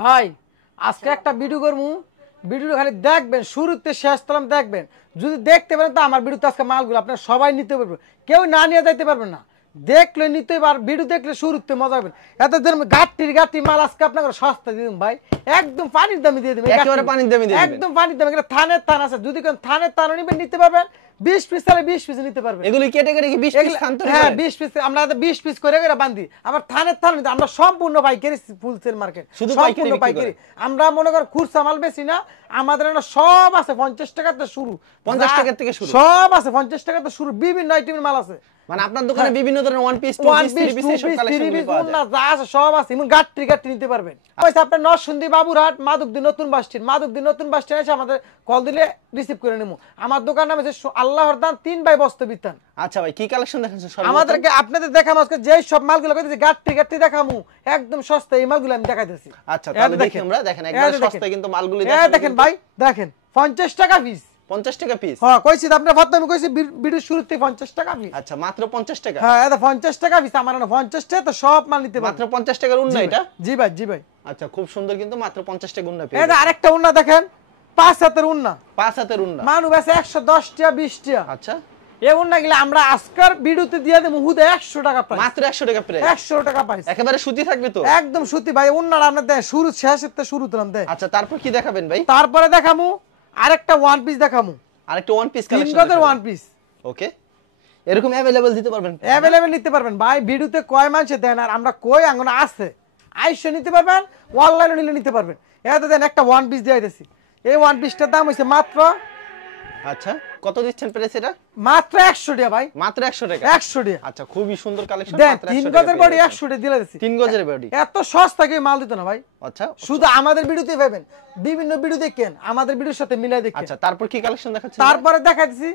ভাই আজকে একটা ভিডিও করবো। ভিডিও খালি দেখবেন, শুরুতে শেষ তলাম দেখবেন। যদি দেখতে পারেন তো আমার ভিডিওতে আজকে মালগুলো আপনারা সবাই নিতে পারবেন, কেউ না নিয়ে যাইতে পারবেন না। দেখলে নিতে পার, ভিডিও দেখলে শুরুতে মজা পাবেন। এত গাঠি মাল আজকে আপনাকে সস্তা দিয়ে দেবেন ভাই, একদম পানির দামে দিয়ে দেবেন। একেবারে পানির দামে দিয়ে দিবেন। একদম পানির দামে। এটা থানের থান আছে, যদি কোন থানের থান নিবেন নিতে পারবেন। 20 পিস তাহলে 20 পিস নিতে পারবেন। এগুলি কেটে কি 20 পিস থান তৈরি হ্যাঁ করেন? 20 পিস আমরা 20 পিস করে বাঁধি। আবার থানের থান নিতে আমরা সম্পূর্ণ পাইকারি ফুলসেল মার্কেট, শুধু সম্পূর্ণ পাইকারি। আমরা মনে কর খুচরা মাল বেশি না, আমাদের এখানে সব আছে 50 টাকাতে শুরু, 50 টাকা থেকে শুরু, সব আছে 50 টাকাতে শুরু। বিভিন্ন আইটেমের মাল আছে। মানে আপনার দোকানে বিভিন্ন ধরনের one piece, two piece, three piece সব কালেকশন পাওয়া যায়। না যা আছে সব আছে, এমন গাট্টি নিতে পারবেন। আচ্ছা আপনার নরসিংদী বাবুরহাট মাধবদী নতুন বাস স্ট্যান্ড এসে আমাদের কল দিলে রিসিভ করে নেবো। আমার দোকান নাম হচ্ছে আল্লাহর দান 3 বাই বস্ত্র বিতান। আচ্ছা ভাই কি কালেকশন দেখাচ্ছেন? আমাদেরকে আপনাদের দেখাম আজকে যে সব মালগুলো কইতেছি গাট্টি দেখামু, একদম সস্তা এই মালগুলো আমি দেখাইতেছি। আচ্ছা তাহলে দেখি আমরা, দেখেন একদম সস্তা কিন্তু মালগুলো দেখেন ভাই, দেখেন 50 টাকা পিস। 50 টাকা পিস? হ্যাঁ কইছি আপনার প্রথমে কইছি ভিডিও শুরুতে 50 টাকা পিস। আচ্ছা মাত্র 50 টাকা? হ্যাঁ এটা 50 টাকা পিস। আমার না 50 টাকা তো সব মাল নিতে পারবেন। মাত্র 50 টাকার উন্না এটা? জি ভাই। আচ্ছা খুব সুন্দর, কিন্তু মাত্র 50 টাকা উন্না পেয়ে। এটা আরেকটা উন্না দেখেন, 5 হাতের উন্না। 5 হাতের উন্না মানু বেচে 110 টাকা 20 টাকা। আচ্ছা এই উন্না গিলা আমরা আজকের ভিডিওতে দিয়ে দেব হুদা 100 টাকা প্রাইস। মাত্র 100 টাকা প্রাইস? 100 টাকা প্রাইস। একেবারে সুতি থাকবে তো? একদম সুতি ভাই। উন্নাটা আমরা দেন শুরু শেষেতে শুরু করলাম দেন। আচ্ছা তারপর কি দেখাবেন ভাই? তারপরে দেখামু আরেকটা ওয়ান পিস দেখামু। আরেকটা ওয়ান পিস কালেকশন। 3 গজের ওয়ান পিস। ওকে, এরকম अवेलेबल দিতে পারবেন? अवेलेबल নিতে পারবেন ভাই। ভিডিওতে কয় মানছে দেন, আর আমরা কই আঙ্গনা আছে আইসো নিতে পারবেন, অনলাইনে নিলে নিতে পারবেন। এটা দেন একটা ওয়ান পিস দিয়ে দিতেছি। এই ওয়ান পিসটার দাম হইছে মাত্র, আচ্ছা কত দিচ্ছেন প্রাইস এটা? মাত্র 100 টাকা ভাই। মাত্র 100 টাকা? 100 টাকা। আচ্ছা খুবই সুন্দর কালেকশন। দেন 3 গজের বডি 100 টাকা দিলে দিছি। 3 গজের বডি এত সস্তা কি মাল দিত না ভাই। আচ্ছা শুধু আমাদের ভিডিওতে পাবেন, বিভিন্ন ভিডিও দেখেন, আমাদের ভিডিওর সাথে মিলাই দেখেন। আচ্ছা তারপর কি কালেকশন দেখাচ্ছেন? তারপরে দেখাইছি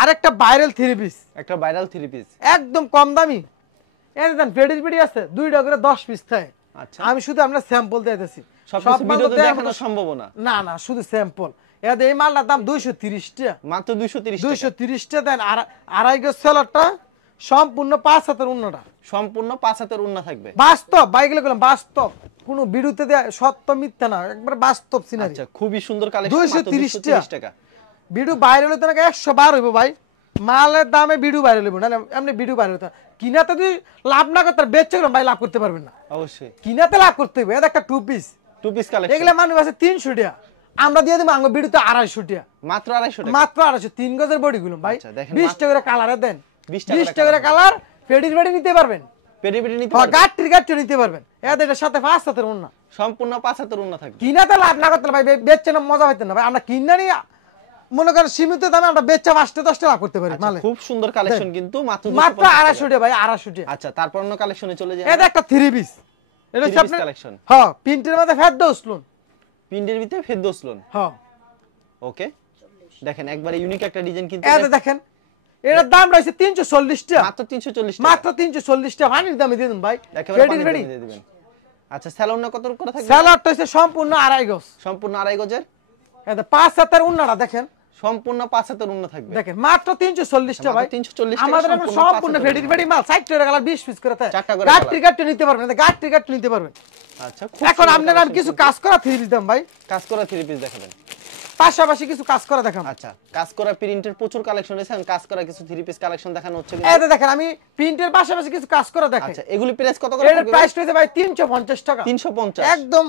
আরেকটা ভাইরাল 3 পিস। একটা ভাইরাল 3 পিস একদম কম দামি। এই দেন ফেডির ভিডিও আছে, 2 টাকা করে 10 পিস থাকে। আচ্ছা আমি শুধু আমরা স্যাম্পল দিতেছি, সব ভিডিওতে দেখানো সম্ভব না। না শুধু স্যাম্পল। এতে এই মালটার দাম 230 টাকা। মাত্র 230 টাকা? 230 টাকা দেন। আর আড়াই গজ সেলারটা সম্পূর্ণ 5 হাতের উন্নাটা, সম্পূর্ণ 5 হাতের উন্না থাকবে। বাস্তব বাইগুলো গেলাম বাস্তব, কোনো বিরুতে দেয়া সত্য মিথ্যা না, একবার বাস্তব সিনারি। আচ্ছা খুবই সুন্দর কালেকশন। 230 টাকা। ভিডিও বাইরে হলে তো নাকি 112 হইব ভাই। মালের দামে ভিডিও বাইরে হইব না, এমনি ভিডিও বাইরে হইতো। কিনাতে যদি লাভ না করতে বেচে গেলাম ভাই, লাভ করতে পারবেন না। অবশ্যই কিনাতে লাভ করতে হবে। এটা একটা 2 পিস কালেকশন। এগুলা মানুষ আছে 300 টাকা, আমরা দিয়ে দেবো আঙ্গ ভিডিওতে 250 টাকা। মাত্র 250 টাকা? মাত্র 250। 3 গজের বডি গুলো ভাই। আচ্ছা দেখেন 20 টাকা করে কালারে দেন, 20 টাকা করে কালার। ফেডির বডি নিতে পারবেন, পেডি নিতে হ্যাঁ পারবেন, গাট্টি নিতে পারবেন। এদের সাথে 5 হাতের উন্না। সম্পূর্ণ 5 হাতের উন্না থাকবে। কিনাতে লাভ না করতে ভাই, বেচছে না মজা হইতো না ভাই। আমরা কিনা নিয়ে মনে করেন সীমিত দামে আমরা বেচা 5-10 টাকা লাভ করতে পারি মালে। খুব সুন্দর কালেকশন কিন্তু মাত্র 250 টাকা ভাই, 250 টাকা। আচ্ছা তারপর অন্য কালেকশনে চলে যাই। এটা একটা 3 পিস। এটা হচ্ছে আপনার কালেকশন। হ্যাঁ প্রিন্টের মধ্যে ফেরদৌস লোন, প্রিন্টের ভিতরে ফেরদৌস লোন। হ্যাঁ ওকে দেখেন একবারে ইউনিক একটা ডিজাইন কিন্তু। এটা দেখেন, এটার দাম রয়েছে 340 টাকা। মাত্র 340 টাকা? মাত্র 340 টাকা। পানির দামে দিয়ে দেন ভাই, একেবারে পানির দামে দিয়ে দিবেন। আচ্ছা স্যালোনটা কত করে থাকবে? স্যালাডটা হচ্ছে সম্পূর্ণ আড়াই গজ। সম্পূর্ণ আড়াই গজের? এটা 5 হাতের উন্নাটা দেখেন, সম্পূর্ণ 5 হাতের উন্না থাকবে। দেখেন মাত্র 340 টাকা ভাই। 340 টাকা আমাদের এখন সম্পূর্ণ ফেডি মাল 60 টাকা কালার 20 পিস করে থাকে। গাট্টি নিতে পারবেন, গাট্টি নিতে পারবেন। আচ্ছা এখন আপনারা কিছু কাজ করা 3 পিস দাম ভাই। কাজ করা 3 পিস দেখাবেন, পাশাপাশি কিছু কাজ করা দেখাম। আচ্ছা কাজ করা প্রিন্টের প্রচুর কালেকশন আছে, কাজ করা কিছু 3 পিস কালেকশন দেখানো হচ্ছে। এই দেখেন আমি প্রিন্টের পাশাপাশি কিছু কাজ করা দেখাই। আচ্ছা এগুলি প্রাইস কত করে থাকবে? এর প্রাইস রয়েছে ভাই 350 টাকা। 350? একদম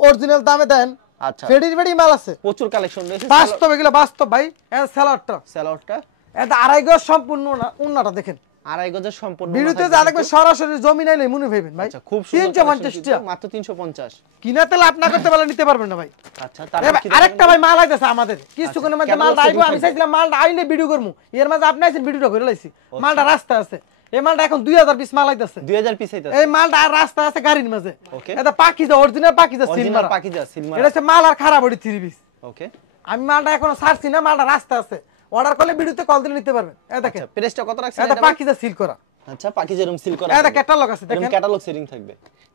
অরিজিনাল দামে দেন। আচ্ছা ফেডি মাল আছে, প্রচুর কালেকশন রয়েছে বাস্তব, এগুলো বাস্তব ভাই। এই স্যালাডটা এটা আড়াই গজ সম্পূর্ণ উন্নাটা দেখেন, আড়াই গজের সম্পূর্ণ। ভিডিওতে যা দেখবেন সরাসরি জমি নাইলে মনে ভাবেন ভাই। আচ্ছা খুব সুন্দর 350 টাকা। মাত্র 350? কিনাতে লাভ না করতে পারলে নিতে পারবেন না ভাই। আচ্ছা তারপর কি আরেকটা ভাই মাল আইতাছে আমাদের কিছুক্ষণের মধ্যে। মালটা আইবো, আমি চাইছিলাম মালটা আইলে ভিডিও করমু, এর মাঝে আপনি আইছেন ভিডিওটা করে লাইছি। মালটা রাস্তা আছে, এই মালটা এখন 2000 পিস মাল আইতাছে। 2000 পিস আইতাছে? এই মালটা আর রাস্তা আছে গাড়ির মাঝে। ওকে এটা পাকিজা অরিজিনাল পাকিজা সিলমার। এটা হচ্ছে মাল আর খারাপ বডি 3 পিস। ওকে আমি মালটা এখনো ছাড়ছি না, মালটা রাস্তা আছে। অর্ডার করলে ভিডিওতে কল দিলে নিতে পারবেন। এই দেখেন আচ্ছা প্রাইসটা কত রাখছেন? এটা পাকিজা সিল করা। আচ্ছা পাকিজা রুম সিল করা। এটা ক্যাটালগ আছে দেখেন, ক্যাটালগ সেটিং থাকবে।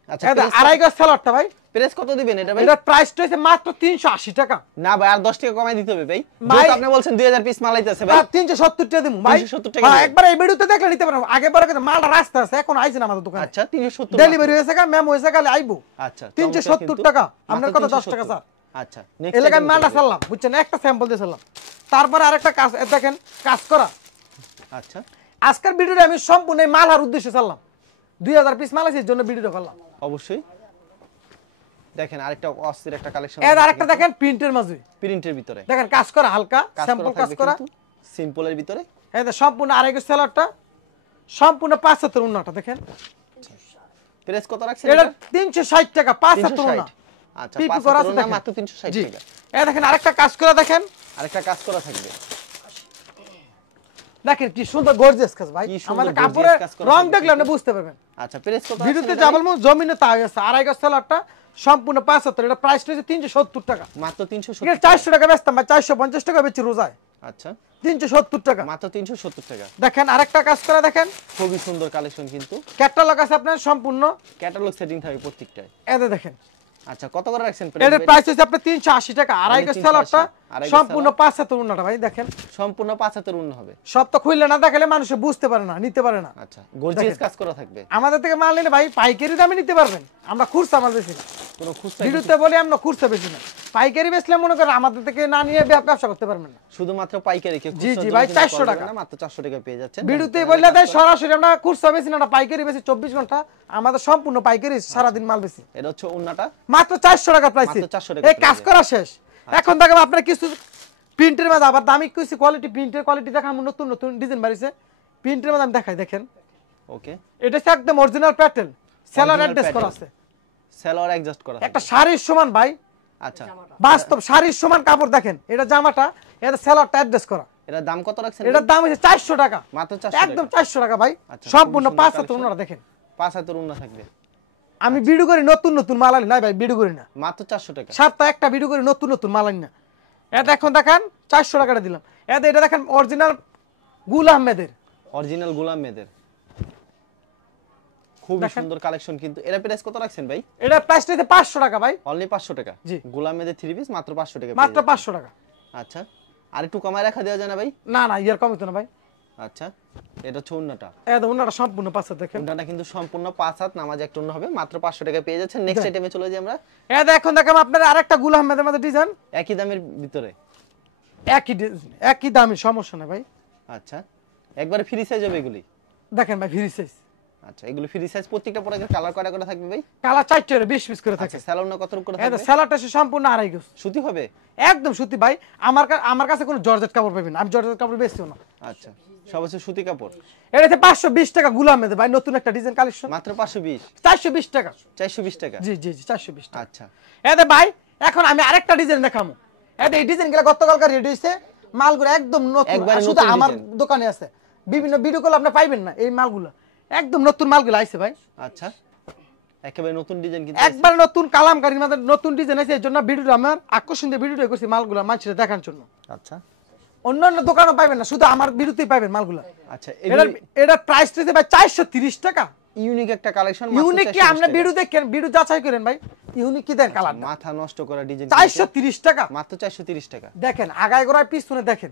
আচ্ছা এটা আড়াই গজ স্যালাডটা ভাই। প্রেস কত দিবেন এটা ভাই? এটার প্রাইসটা হচ্ছে মাত্র 380 টাকা। না ভাই আর 10 টাকা কমাই দিতে হবে ভাই। ভাই, যেহেতু আপনি বলছেন 2000 পিস মাল আইতাছে ভাই। 370 টাকা দিমু ভাই। 370 টাকা হ্যাঁ, দিবেন। একবার এই ভিডিওতে দেখলে নিতে পারেন। আগে পরে কিন্তু মালটা রাস্তা আছে, এখন আইছে না আমাদের দোকানে। আচ্ছা 370 ডেলিভারি হয়েছে কা মেম হয়েছে কালে আইবো। আচ্ছা 370 টাকা। আপনার কত 10 টাকা স্যার? আচ্ছা এলাকা আমি মালটা চাললাম, বুঝছেন, একটা স্যাম্পল দিয়ে চাললাম। তারপরে আরেকটা কাজ, দেখেন কাজ করা। আচ্ছা আজকের ভিডিওটা আমি সম্পূর্ণ এই মাল আর উদ্দেশ্যে চাললাম। 2000 পিস মাল আছে, এর জন্য ভিডিওটা করলাম। অবশ্যই দেখেন আরেকটা অস্থির একটা কালেকশন। এর আরেকটা দেখেন প্রিন্টের মাঝে, প্রিন্টের ভিতরে দেখেন কাজ করা, হালকা স্যাম্পল কাজ করা, সিম্পলের ভিতরে। এই যে সম্পূর্ণ আড়াইগো সেলারটা, সম্পূর্ণ 75 উন্নাটা দেখেন। প্রেস কত রাখছেন এটা এটা? 360 টাকা 75 উন্না। আচ্ছা পিপি 75 করা আছে উন্না দেখেন। মাত্র 360 জি। টাকা। এই দেখেন আরেকটা কাজ করা দেখেন। আরেকটা কাজ করা থাকবে। দেখেন কি সুন্দর গর্জিয়াস কাজ ভাই। কি সুন্দর আমাদের gorgeous কাপড়ের কাজ করা রং থাকবে দেখলে আপনি কিন্তু। বুঝতে পারবেন। আচ্ছা প্রেস কত ভিডিওতে রাখছেন এটা যাবল ভাই? জমিনে তাই আছে। আড়াইগো সেলারটা সম্পূর্ণ 75, এটা প্রাইস হচ্ছে 370 টাকা। মাত্র 370 এটা 400 টাকা বেচতাম ভাই, 450 টাকা বেচি রোজায়। আচ্ছা 370 টাকা। মাত্র 370 টাকা। দেখেন আরেকটা কাজ করা দেখেন। খুবই সুন্দর কালেকশন কিন্তু। ক্যাটালগ আছে আপনার সম্পূর্ণ। ক্যাটালগ সেটিং থাকে প্রত্যেকটায়। এতে দেখেন আচ্ছা কত করে রাখছেন এটার প্রাইস হচ্ছে আপনার 380 টাকা। আড়াইগো 380, সেলারটা আড়াইগো সম্পূর্ণ 75 উন্নাটা ভাই দেখেন। সম্পূর্ণ 75 উন্ন হবে। সব তো খুললে না দেখালে মানুষ বুঝতে পারে না, নিতে পারে না। আচ্ছা গর্জিয়াস দেখেন। কাজ করা থাকবে। আমাদের থেকে মাল নিলে ভাই পাইকারি দামে নিতে পারবেন। আমরা খুচরা মাল বেশি না, কোনো খুচরা ভিডিওতে বলি আমরা খুচরা বেশি না। পাইকারি বেচলে মনে করেন আমাদের থেকে না নিয়ে ব্যবসা করতে পারবেন না। শুধুমাত্র পাইকারি কেউ জি, খুচরা জি ভাই, জন্য 400 করবেন টাকা। না, মাত্র 400 টাকা পেয়ে যাচ্ছেন। ভিডিওতে বললে দেয় সরাসরি আমরা খুচরা বেশি না, আমরা পাইকারি বেশি। 24 ঘন্টা আমাদের সম্পূর্ণ পাইকারি, সারাদিন মাল বেশি। এটা হচ্ছে উন্নাটা মাত্র 400 টাকা প্রাইস। মাত্র 400 টাকা এই কাজ প্রাইসে। করা শেষ। এখন দেখেন আপনার কিছু প্রিন্টের মধ্যে আবার দামি কিছু কোয়ালিটি, প্রিন্টের কোয়ালিটি দেখাম, নতুন নতুন ডিজাইন বাড়িছে প্রিন্টের মধ্যে আমি দেখাই। দেখেন ওকে এটা হচ্ছে একদম original pattern, seller Original address করা pattern। আছে। সেলর অ্যাডজাস্ট করা একটা থাকবে। শাড়ির সমান ভাই, আচ্ছা বাস্তব শাড়ির সমান কাপড় দেখেন। এটা জামাটা, এটা সেলারটা অ্যাড্রেস করা। এটার দাম কত রাখছেন? এটার দাম হচ্ছে 400 টাকা, মাত্র 400 একদম টাকা। 400 টাকা ভাই। আচ্ছা, সম্পূর্ণ খুবই সুন্দর 75 উন্নাটা দেখেন। 75 উন্না থাকবে। আমি ভিডিও করি নতুন নতুন মাল আনি না ভাই, ভিডিও করি না। মাত্র 400 টাকা। সপ্তাহে একটা ভিডিও করি নতুন নতুন মাল আনি না। এটা এখন দেখেন 400 টাকাটা দিলাম। এটা দেখেন অরিজিনাল গুল আহমেদের। অরিজিনাল গোলাম মেদের। খুবই দেখেন। সুন্দর কালেকশন কিন্তু। এর প্রাইস কত রাখছেন ভাই? এটা প্রাইসটা হচ্ছে 500 টাকা ভাই, অনলি 500 টাকা। জি। গোলাম মেদের 3 পিস মাত্র 500 টাকা। মাত্র পেয়ে 500 টাকা। যাচ্ছেন। আচ্ছা আর একটু কমায় রাখা দেওয়া যায় না ভাই? না না, ইয়ার কমই তো না ভাই। আচ্ছা এটা হচ্ছে উন্নাটা। এটা উন্নাটা সম্পূর্ণ 500 দেখেন। উন্নাটা কিন্তু সম্পূর্ণ 5 হাত নামাজ একটা উন্না হবে, মাত্র 500 টাকা পেয়ে যাচ্ছেন। নেক্সট আইটেমে চলে যাই আমরা। এটা এখন দেখেন আপনার আরেকটা গুল আহমেদের মধ্যে ডিজাইন, একই দামের ভিতরে। একই দামি, সমস্যা নেই ভাই। আচ্ছা একবারে ফ্রি সাইজ হবে এগুলি। দেখেন ভাই ফ্রি সাইজ। আচ্ছা এগুলো ফ্রি সাইজ, প্রত্যেকটা প্রোডাক্টের কালার কয়টা করে থাকবে ভাই? কালার 4টা 20 পিস করে থাকে। আচ্ছা স্যালোনা কত করে এটা থাকবে? সেলারটা সম্পূর্ণ আড়াই গজ সুতি হবে? একদম সুতি ভাই। আমার কাছে কোনো জর্জেট কাপড় পাবেন না, আমি জর্জেট কাপড় বেচছিও না। আচ্ছা সব আছে সুতি কাপড়। এটা হচ্ছে 520 টাকা গুল আহমেদের ভাই, নতুন একটা ডিজাইন কালেকশন। মাত্র 520। 420 টাকা। 420 টাকা। জি জি জি 420 টাকা। আচ্ছা এতে ভাই এখন আমি আরেকটা ডিজাইন দেখামু। এতে এই ডিজাইনগুলো গতকালকার রেডি হইছে, মালগুলো একদম নতুন। একবারে আর শুধু নতুন আমার ডিজাইন। দোকানে আছে, বিভিন্ন ভিডিও কল আপনি পাইবেন না। এই মালগুলো একদম নতুন মালগুলো আইছে ভাই, আচ্ছা একেবারে নতুন ডিজাইন কিন্তু। একবার নতুন কালামকারীর মধ্যে নতুন ডিজাইন আছে। এর জন্য ভিডিওটা আমার আকর্ষণ দিয়ে ভিডিওটা করছি মালগুলো মানুষের দেখার জন্য। আচ্ছা অন্যান্য দোকানও পাইবেন না, শুধু আমার ভিডিওতেই পাইবেন মালগুলো। আচ্ছা এটার প্রাইস হচ্ছে ভাই 430 টাকা। ইউনিক একটা কালেকশন। ইউনিক কি আপনি ভিডিও দেখেন, ভিডিও যাচাই করেন ভাই, ইউনিক কি দেন কালার। মাথা নষ্ট করা ডিজাইন। 430 টাকা মাত্র 430 টাকা। দেখেন আগায় গোড়ায় পিছনে দেখেন।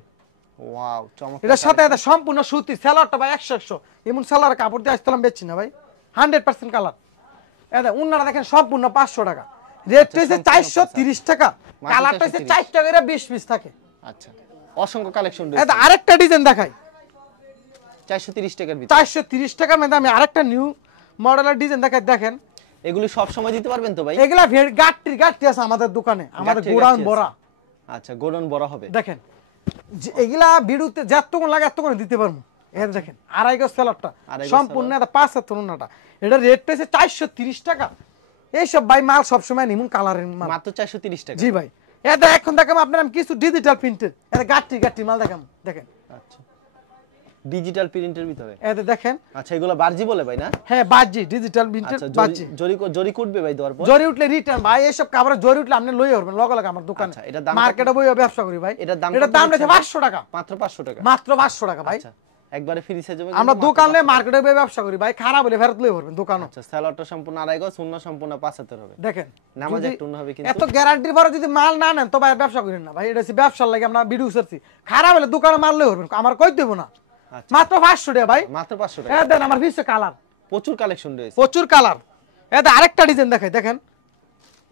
ওয়াও চমৎকার। এটার সাথে এটা সম্পূর্ণ সুতি, সেলারটা ভাই 100 এমন সেলার কাপড় দিয়ে আসতাম বেচছি না ভাই, 100% কালার। এটা উন্নাটা দেখেন সম্পূর্ণ 500 টাকা। রেট হচ্ছে 430 টাকা, কালারটা হচ্ছে 4 টাকা করে 20 পিস থাকে। আচ্ছা অসংখ্য কালেকশন এটা রয়েছে। আরেকটা ডিজাইন দেখাই 430 টাকার ভিতরে। 430 টাকার মধ্যে আমি আরেকটা নিউ মডেলের ডিজাইন দেখাই। দেখেন এগুলি সব সময় দিতে পারবেন তো ভাই? এগুলা গাট্টি আছে আমাদের দোকানে, আমাদের গাঁটরি গোডাউন আছে। ভরা। আচ্ছা গোডাউন বড় হবে। দেখেন এগুলা ভিডিওতে যতক্ষণ লাগে এতক্ষণ দিতে পারবো। এর দেখেন আড়াই গজ সেলারটা সম্পূর্ণ এটা 75 উন্নাটা। এটা রেট হচ্ছে 430 টাকা। এইসব ভাই মাল সবসময় নিমুন কালারের মাল। মাত্র 430 টাকা। জি ভাই। এটা এখন দেখাম আপনার আমি কিছু ডিজিটাল প্রিন্টের, এটা গাট্টি মাল দেখাম। দেখেন আচ্ছা ডিজিটাল প্রিন্টের ভিতরে। এটা দেখেন। আচ্ছা এগুলো বারজি বলে ভাই না? হ্যাঁ বাজি, ডিজিটাল প্রিন্টের আচ্ছা বাজি। জরি কুটবে ভাই দেওয়ার পর? জরি উঠলে রিটার্ন ভাই, এইসব কাপড় জরি উঠলে আপনি লই হবেন লগে লগে আমার দোকানে। আচ্ছা, এটার দাম মার্কেটে বইও ব্যবসা করি ভাই। এটার দাম এটার দাম রয়েছে 500 টাকা। মাত্র 500 টাকা। মাত্র 500 টাকা ভাই। আচ্ছা একবারে ফ্রি সাইজ হবে, আমরা দোকানে মার্কেটে ব্যবসা করি ভাই, খারাপ হলে ফেরত লই পারবেন দোকানে। আচ্ছা সালোয়ারটা সম্পূর্ণ আড়াই গজ, শূন্য সম্পূর্ণ 75 হবে। দেখেন নামাজ একটু অন্য হবে কিন্তু এত গ্যারান্টির পরে যদি মাল না নেন তো ভাই ব্যবসা করেন না ভাই, এটা হচ্ছে ব্যবসার লাগে আমরা ভিডিও করছি। খারাপ হলে দোকানে মাল লই পারবেন, আমার কই দেব না। আচ্ছা মাত্র 500 টাকা ভাই, মাত্র 500 টাকা। এই দেন আমার পিছে কালার, প্রচুর কালেকশন রয়েছে, প্রচুর কালার। এটা আরেকটা ডিজাইন দেখাই, দেখেন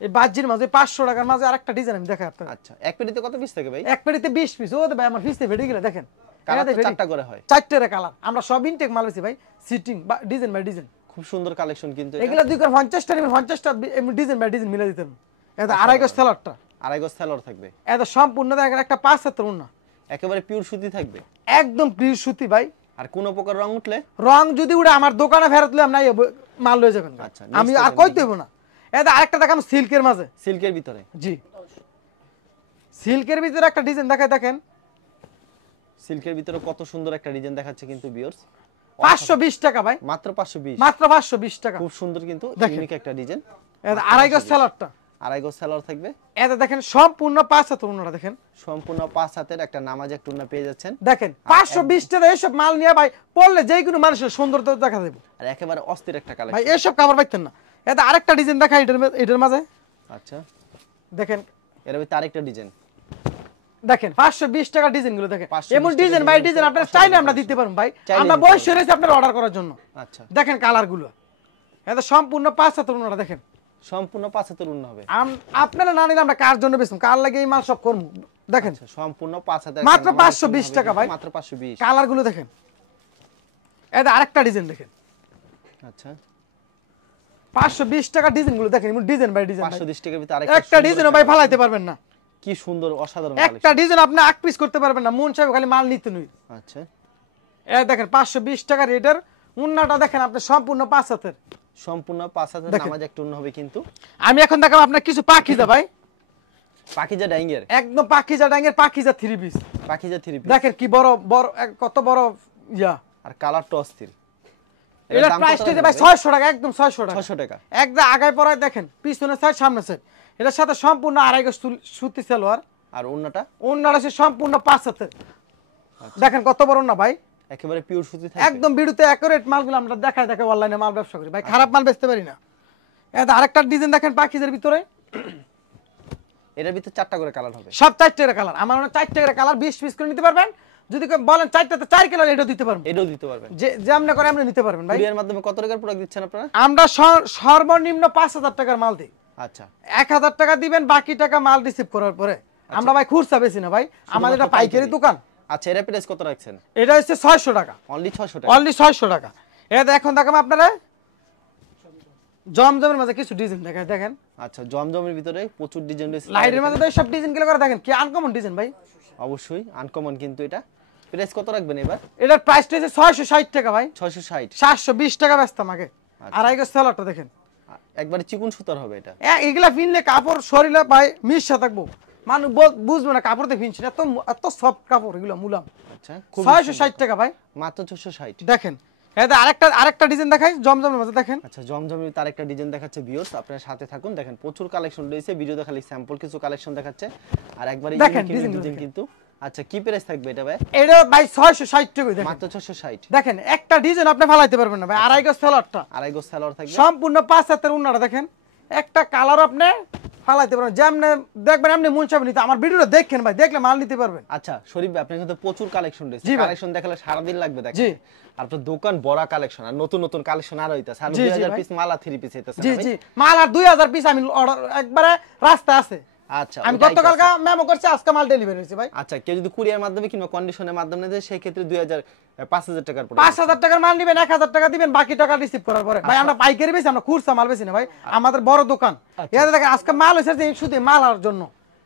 এই বাজির মাঝে 500 টাকার মাঝে আরেকটা ডিজাইন আমি দেখাই আপনাদের। আচ্ছা এক পেটিতে কত পিস থাকে ভাই? এক পেটিতে 20 পিস। ও ভাই আমার পিছে ফেটে গেলে দেখেন কালার তো 4টা করে হয়, 4টা কালার। আমরা সব ইনটেক মাল বেশি ভাই, সিটিং বা ডিজাইন বাই ডিজাইন। খুব সুন্দর কালেকশন কিন্তু এটা। এগুলা 250টা নিবেন, 50টা ডিজাইন বাই ডিজাইন মিলা দিতেন। এটা আড়াই গজ সালোয়ারটা, আড়াই গজ সালোয়ার থাকবে, এটা সম্পূর্ণ দেখেন একটা 75 উন্না, একেবারে পিওর সুতি থাকবে, একদম পিওর সুতি ভাই। আর কোনো প্রকার রং উঠলে রং যদি উড়ে আমার দোকানে ফেরত লই আমরা মাল লয়ে যাবেন। আচ্ছা, আমি আর কই দেব না। এটা আরেকটা দেখাম সিল্কের মাঝে, সিল্কের ভিতরে। জি সিল্কের ভিতরে একটা ডিজাইন দেখাই, দেখেন সিল্কের ভিতরে কত সুন্দর একটা ডিজাইন দেখাচ্ছে কিন্তু ভিউয়ার্স। 520 টাকা ভাই, মাত্র 520, মাত্র 520 টাকা। খুব সুন্দর কিন্তু ইউনিক একটা ডিজাইন। এটা আড়াই গজ সালোয়ারটা, আড়াই গজ সালোয়ার থাকবে। এটা দেখেন সম্পূর্ণ 5 উন্নাটা দেখেন, সম্পূর্ণ 5 হাতের একটা নামাজ এক টুন্না পেয়ে যাচ্ছেন। দেখেন 520 টাকা এইসব মাল নিয়ে ভাই পড়লে যেই কোনো মানুষের সৌন্দর্য দেখা দেব আর একেবারে অস্থির একটা ভাই, কালেকশন। এইসব কাপড় পাইতেন না। এটা আরেকটা ডিজাইন দেখাই এটার মাঝে, আচ্ছা দেখেন এর ভিতরে আরেকটা ডিজাইন, দেখেন 520 টাকা ডিজাইন গুলো দেখেন। 520 এমন ডিজাইন ভাই, ডিজাইন আপনারা চাইলে আমরা দিতে পারবো ভাই, আমরা বয়স হয়েছে আপনারা অর্ডার করার জন্য। আচ্ছা দেখেন কালার গুলো, এটা সম্পূর্ণ 75 উন্নাটা দেখেন, সম্পূর্ণ 75 উন্ন হবে। আপনারা না নিলে আমরা কার জন্য বেচুম, কার লাগে এই মাল সব করব। দেখেন আচ্ছা সম্পূর্ণ 5 হাতের মাত্র 520 টাকা ভাই, মাত্র 520। কালার গুলো দেখেন। এটা আরেকটা ডিজাইন দেখেন, আচ্ছা 520 টাকা ডিজাইন গুলো দেখেন, ডিজাইন বাই ডিজাইন। 520 টাকার ভিতরে আরেকটা একটা ডিজাইনও ভাই ফালাইতে পারবেন না, কি সুন্দর অসাধারণ একটা কালেকশন। ডিজাইন আপনি এক পিস করতে পারবেন না, মন চাইবে খালি মাল নিতে নই। আচ্ছা এই দেখেন 520 টাকা রেটের উন্নাটা দেখেন আপনি সম্পূর্ণ 5 হাতের, সম্পূর্ণ 5 হাতের নামাজ এক টুন্না হবে কিন্তু। আমি এখন দেখাবো আপনার কিছু পাখিজা ভাই, পাখিজা ডাইঙ্গের, একদম পাখিজা ডাঙ্গের পাখিজা 3 পিস। পাখিজা 3 পিস দেখেন কি বড় বড় কত বড় ইয়া, আর কালারটা অস্থির। এটা প্রাইস হইছে ভাই 600 টাকা, একদম 600 টাকা। 600 টাকা একদম আগায় পরায় দেখেন, পিছনে সাইড সামনে সাইড। এটার সাথে সম্পূর্ণ আড়াই গজ সুতি সালোয়ার, আর ওন্নাটা ওন্নাটা আছে সম্পূর্ণ 5 হাতের। দেখেন কত বড় না ভাই, একেবারে পিওর সুতি থাকবে, একদম ভিডিওতে অ্যাকুরেট মালগুলো আমরা দেখাই অনলাইনে মাল ব্যবসা করি ভাই, খারাপ মাল বেচতে পারি না। এটা আরেকটা ডিজাইন দেখেন পাখিদের ভিতরে, এটার ভিতরে 4টা করে কালার হবে, সব 4টা কালার। আমার মনে 4টা কালার 20 পিস করে নিতে পারবেন। যদি কেউ বলেন 4টাতে 4 কালার, এটাও দিতে পারবেন, এটাও দিতে পারবেন। যে যেমন করে আপনি নিতে পারবেন ভাই। কুরিয়ার মাধ্যমে কত টাকার প্রোডাক্ট দিচ্ছেন আপনারা? আমরা সর্বনিম্ন 5000 টাকার মাল দিই। আচ্ছা 1000 টাকা দিবেন, বাকি টাকা মাল রিসিভ করার পরে। আমরা ভাই খুচরা বেশি না ভাই, আমাদের এটা পাইকারি দোকান। আচ্ছা এর প্রাইস কত রাখছেন? এটা হচ্ছে 600 টাকা, অনলি 600 টাকা, অনলি 600 টাকা। এটা এখন দেখাবো আপনারা জমজমের মাঝে কিছু ডিজাইন দেখায়, দেখেন আচ্ছা জমজমের ভিতরে প্রচুর ডিজাইন রয়েছে, লাইটের মাঝে সব ডিজাইন গুলো করে দেখেন কি আনকমন ডিজাইন ভাই, অবশ্যই আনকমন কিন্তু। এটা প্রাইস কত রাখবেন এবার? এটার প্রাইসটা হচ্ছে 660 টাকা ভাই, 660, 720 টাকা বেচতাম আগে। আড়াই গজ সালোয়ারটা দেখেন, একবারে চিকন সুতার হবে এটা। এগুলা পিনলে কাপড় শরীরে ভাই মিশা থাকবো, মানুষ বুঝবে না কাপড় দিয়ে পিনছি, এত এত সফট কাপড় এগুলো মুলাম। আচ্ছা 660 টাকা ভাই, মাত্র 660। দেখেন এটা আরেকটা ডিজাইন দেখাই জমজমের মধ্যে, দেখেন আচ্ছা জমজমের তার একটা ডিজাইন দেখাচ্ছে ভিউয়ার্স, আপনারা সাথে থাকুন। দেখেন প্রচুর কালেকশন রয়েছে, ভিডিওতে খালি স্যাম্পল কিছু কালেকশন দেখাচ্ছে, আর একবারে দেখেন ইউনিক ডিজাইন ডিজাইন কিন্তু। আচ্ছা কি প্রাইস থাকবে এটা ভাই? এটা ভাই 660 টাকা, দেখেন মাত্র 660। দেখেন একটা ডিজাইন আপনি ফালাইতে পারবেন না ভাই, আড়াই গজ সালোয়ারটা, আড়াই গজ সালোয়ার থাকবে, সম্পূর্ণ 5 হাতের উন্নাটা দেখেন, একটা কালার আপনি ফালাইতে পারবেন, যেমনে দেখবেন আপনি মন চাইবে নিতে। আমার ভিডিওটা দেখেন ভাই, দেখলে মাল নিতে পারবেন। আচ্ছা শরীফ ভাই আপনার কিন্তু প্রচুর কালেকশন রয়েছে, জি ভাই। কালেকশন দেখালে সারা দিন লাগবে দেখেন। জি। আর আপনার দোকান বড় কালেকশন, আর নতুন নতুন কালেকশন আর হইতাছে, আর জি, জি 2000 ভাই। পিস মালা 3 পিস হইতাছে জি না ভাই? জি মাল আর 2000 পিস আমি অর্ডার একবারে রাস্তা আছে। আচ্ছা আমি ওইটাই গতকালকে আছে। মেমো করছি, আজকে মাল ডেলিভারি হয়েছে ভাই। আচ্ছা কেউ যদি কুরিয়ার মাধ্যমে কিংবা কন্ডিশনের মাধ্যমে নেয় সেই ক্ষেত্রে 5000 টাকার প্রোডাক্ট, 5000 টাকার মাল নিবেন, 1000 টাকা দিবেন, বাকি টাকা রিসিভ করার পরে। ভাই আমরা পাইকারি বেশি, আমরা খুচরা মাল বেশি না ভাই, আমাদের বড় দোকান। এটা দেখেন আজকে মাল হয়েছে যে শুধু মালার জন্য।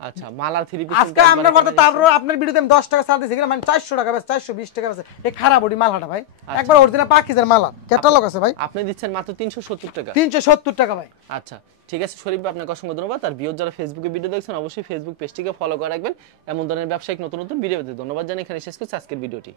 আচ্ছা মালার 3 পিস আজকে আমরা বলতে তারপর আপনার ভিডিওতে আমি 10 টাকা ছাড় দিয়েছি, এখানে মানে 400 টাকা বেশ, 420 টাকা বেশ। এই খারাপ ওডি মালাটা ভাই, একবার অরিজিনাল পাকিজার মালা, ক্যাটালগ আছে ভাই, আপনি দিচ্ছেন মাত্র 370 টাকা। 370 টাকা ভাই। আচ্ছা ঠিক আছে শরীফ ভাই, আপনাকে অসংখ্য ধন্যবাদ। আর ভিউয়ার যারা ফেসবুকে ভিডিও দেখছেন অবশ্যই ফেসবুক পেজটিকে ফলো করে রাখবেন, এমন ধরনের ব্যবসায়িক নতুন নতুন ভিডিও পেতে। ধন্যবাদ জানাই, এখানে শেষ করছি আজকের ভিডিওটি।